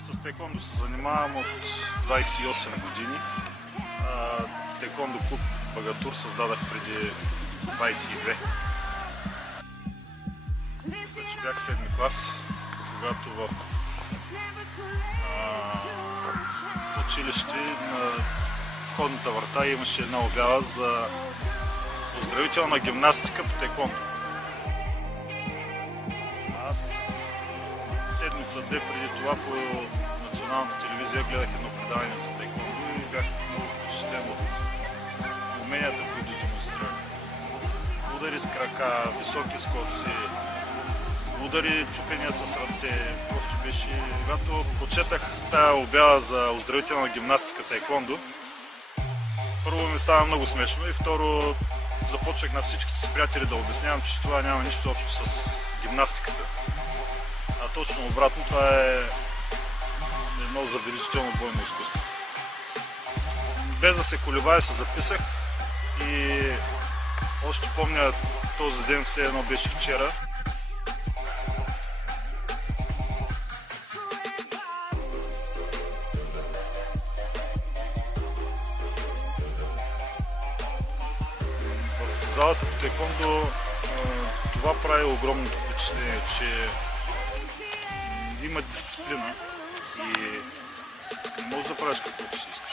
С таеквондо се занимавам от 28 години. Таеквондо клуб Багатур създадах преди 22. Значи бях 7-ми клас, когато в училище на входната врата имаше една обява за оздравителна гимнастика по таеквондо. Аз седмица-две преди това по националната телевизия гледах едно предаване за таеквондо и бях много впечатлен от уменията, които демонстрирах. Удари с крака, високи скоци, удари, чупения с ръце. Просто беше... Когато прочетах тая обява за оздравителна гимнастика таеквондо, първо ми стана много смешно и второ започнах на всичките си приятели да обяснявам, че това няма нищо общо с гимнастиката. А точно обратно, това е едно забележително бойно изкуство. Без да се колебая се записах и още помня този ден, все едно беше вчера. В залата по таеквондо това прави огромното впечатление, че има дисциплина и не можеш да правиш каквото си искаш.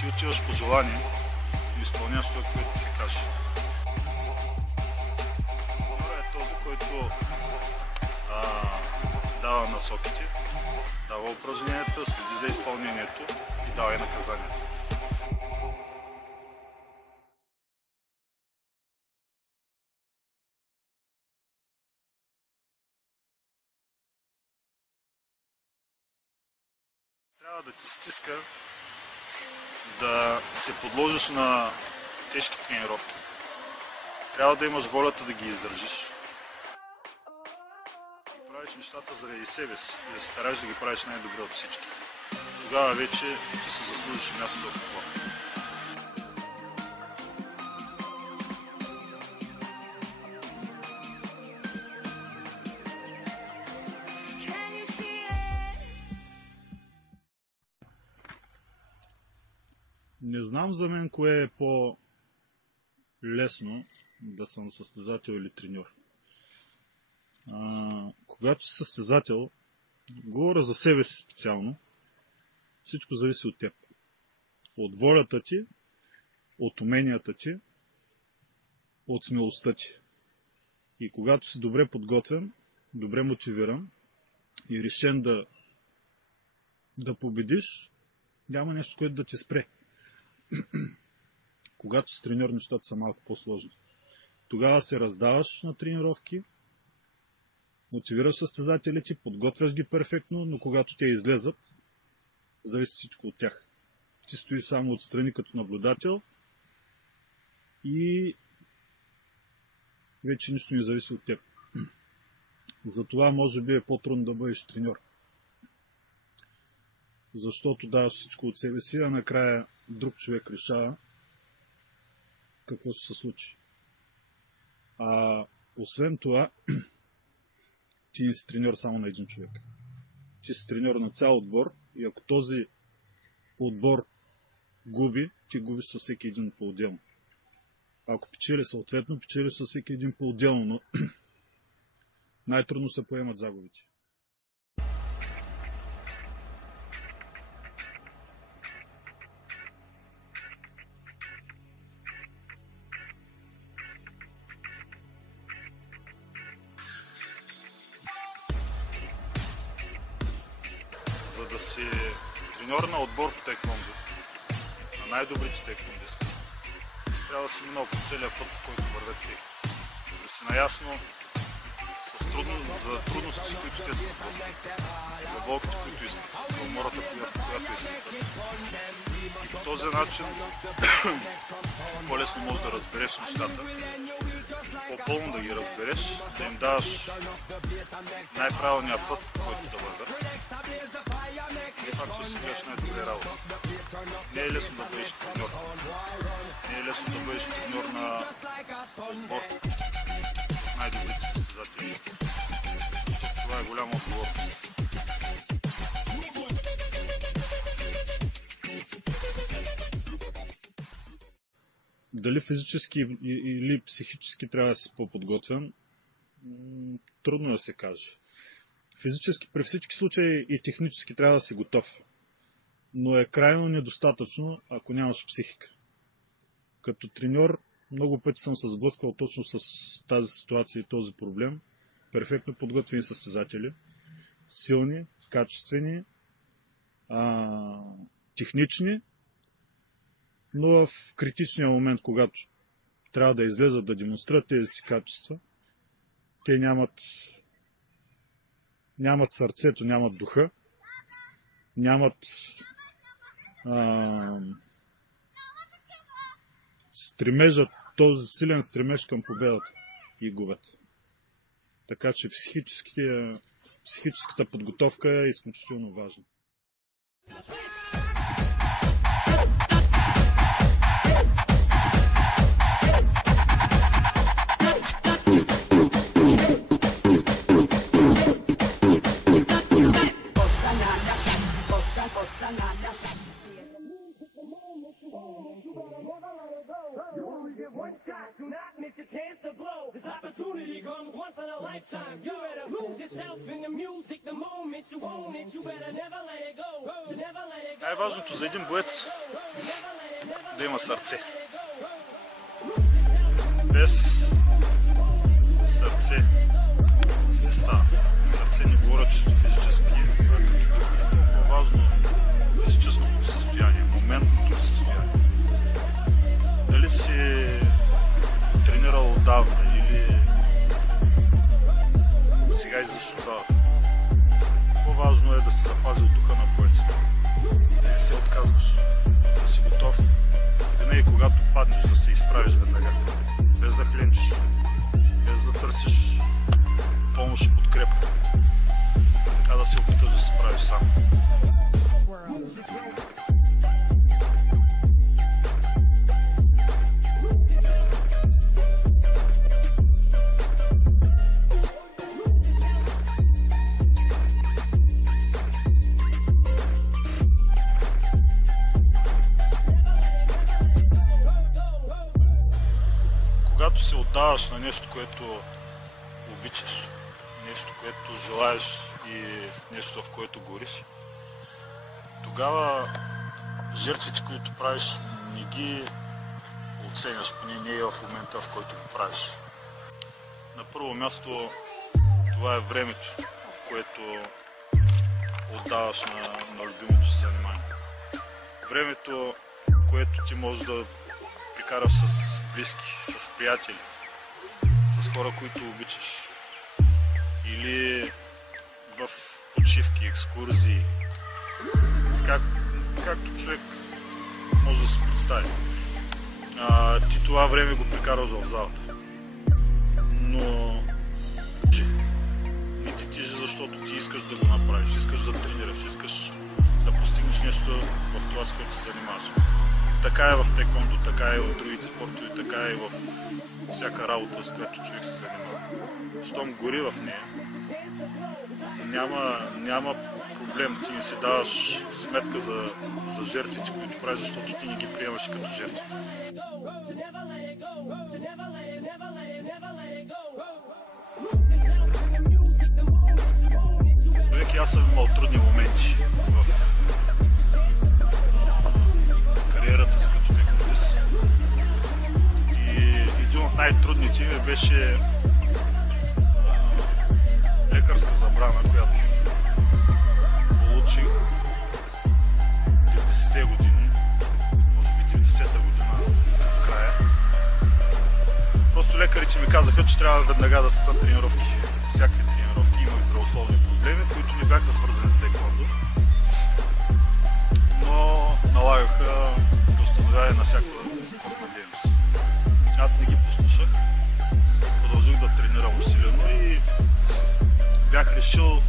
Ти отиваш по желание и изпълняваш това, което ти се каже. Треньорът е този, който дава насоките, дава упражненията, следи за изпълнението и дава и наказанията. Трябва да ти стиска да се подложиш на тежки тренировки. Трябва да имаш волята да ги издържиш. И правиш нещата заради себе си и да се стараеш да ги правиш най-добре от всички. Тогава вече ще се заслужиш място в отбора. Не знам за мен кое е по-лесно да съм състезател или треньор. Когато си състезател, говоря за себе си специално, всичко зависи от теб. От волята ти, от уменията ти, от смелостта ти. И когато си добре подготвен, добре мотивиран и решен да победиш, няма нещо, което да те спре. Когато си треньор, нещата са малко по-сложни. Тогава се раздаваш на тренировки, мотивираш състезателите, подготвяш ги перфектно, но когато те излезат, зависи всичко от тях. Ти стоиш само отстрани като наблюдател и вече нищо не зависи от теб. Затова може би е по-трудно да бъдеш треньор. Защото даваш всичко от себе си, а накрая друг човек решава какво ще се случи. Освен това, ти не си треньор само на един човек. Ти си треньор на цял отбор и ако този отбор губи, ти губиш със всеки един по-отделно. Ако печели съответно, печелиш със всеки един по-отделно, но най-трудно се поемат загубите. За да си треньор на отбор по таеквондо, на най-добрите таеквондисти, трябва да си минал по целия път, по който вървят те. Да си наясно с за трудности, с които те се сблъскват, за болките, които изпитват, умората, която изпитват. И по този начин по-лесно можеш да разбереш нещата, по-пълно да ги разбереш, да им даваш най-правилния път, по който да вървят. И факто си гледаш най-добре работа. Не е лесно да бъдеш треньор. Не е лесно да бъдеш треньор на отбор, най-добрите състезатели и спортисти. Защото това е голяма отговорност. Дали физически или психически трябва да си по-подготвен, трудно да се каже. Физически при всички случаи и технически трябва да си готов. Но е крайно недостатъчно, ако нямаш психика. Като треньор много пъти съм се сблъсквал точно с тази ситуация и този проблем. Перфектно подготвени състезатели, силни, качествени, технични, но в критичния момент, когато трябва да излезат да демонстрират тези си качества, те нямат сърцето, нямат духа, нямат стремежът, този силен стремеж към победата и губят. Така че психическата подготовка е изключително важна. Най-важното за един боец да има сърце. Без сърце не става. Сърце не говоря чисто физически, а като дух. Много важно физическото състояние, моментното състояние. Дали си тренирал отдавна или сега излизаш от залата. По-важно е да си запазил духа на боеца. Да не се отказваш, да си готов винаги когато паднеш да се изправиш веднага, без да хленчиш, без да търсиш помощ и подкрепа, а да се опиташ да се справиш сам. Когато се отдаваш на нещо, което обичаш, нещо, което желаеш и нещо, в което гориш, тогава жертвите, които правиш, не ги оценяш, поне не е в момента, в който го правиш. На първо място това е времето, което отдаваш на любимото си занимание. Времето, което ти можеш да прекараш с близки, с приятели, с хора, които обичаш. Или в почивки, екскурзии. Както човек може да се представи. Ти това време го прекараш в залата. Но не ти тежи, защото ти искаш да го направиш, искаш да тренираш, искаш да постигнеш нещо в това, с което се занимаваш. Така е в теквондо, така е в другите спортове, така е в всяка работа, с която човек се занимава. Щом гори в нея, няма проблем. Ти не си даваш сметка за жертвите, които правиш, защото ти не ги приемаш като жертви. Човек и аз съм имал трудни моменти в кариерата си като теквондист. И един от най-трудните ми беше лекарска забрана, която получих 90-те години, може би 90-та година към края. Просто лекарите ми казаха, че трябва веднага да спрат тренировки. всякакви тренировки, имах здравословни проблеми, които не бяха свързани с тейквондо, но налагаха преустановяване на всякаква спортна дейност. Аз не ги послушах, продължих да тренирам усилено и бях решил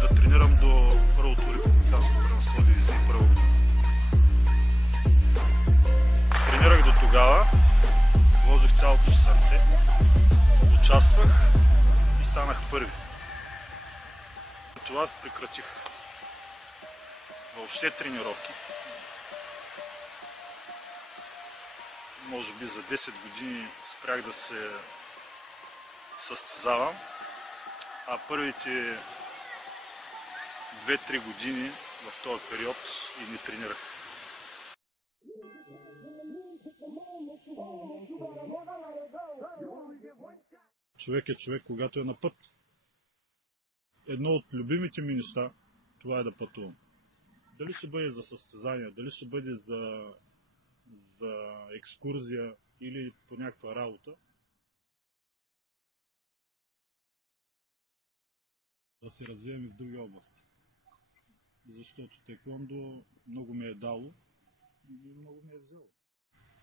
да тренирам до първото републиканско първенство 1991 година. Тренирах до тогава, вложих цялото си сърце, участвах и станах първи. Това прекратих въобще тренировки. Може би за 10 години спрях да се състезавам, а първите 2-3 години в този период и не тренирах. Човек е човек, когато е на път. Едно от любимите ми неща, това е да пътувам. Дали ще бъде за състезание, дали ще бъде за екскурзия или по някаква работа. Да се развием и в други области. Защото тейквондо много ми е дало и много ми е взело.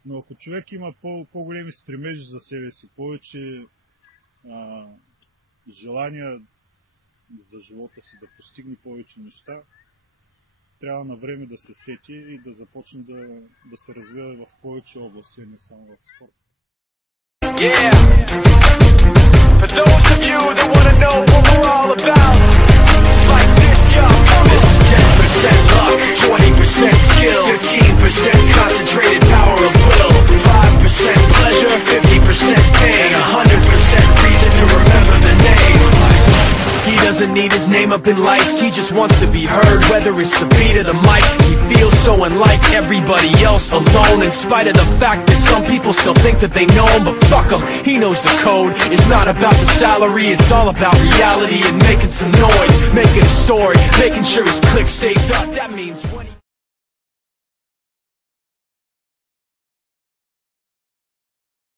Но ако човек има по-големи стремежи за себе си, повече желания за живота си да постигне повече неща, трябва на време да се сети и да започне да се развива в повече области, а не само в спорта. Yeah. For those of you that want to know what we're all about, it's like this, yo. This is 10% luck, 20% skill, 15% concentrated power of will, 5% pleasure, 50% pain, 100% reason to remember the name. He doesn't need his name up in lights, he just wants to be heard, whether it's the beat of the mic. He feels so unlike everybody else, alone, in spite of the fact that some people still think that they know him, but fuck him, he knows the code. It's not about the salary, it's all about reality and making some noise, making a story, making sure his click stays up. That means when he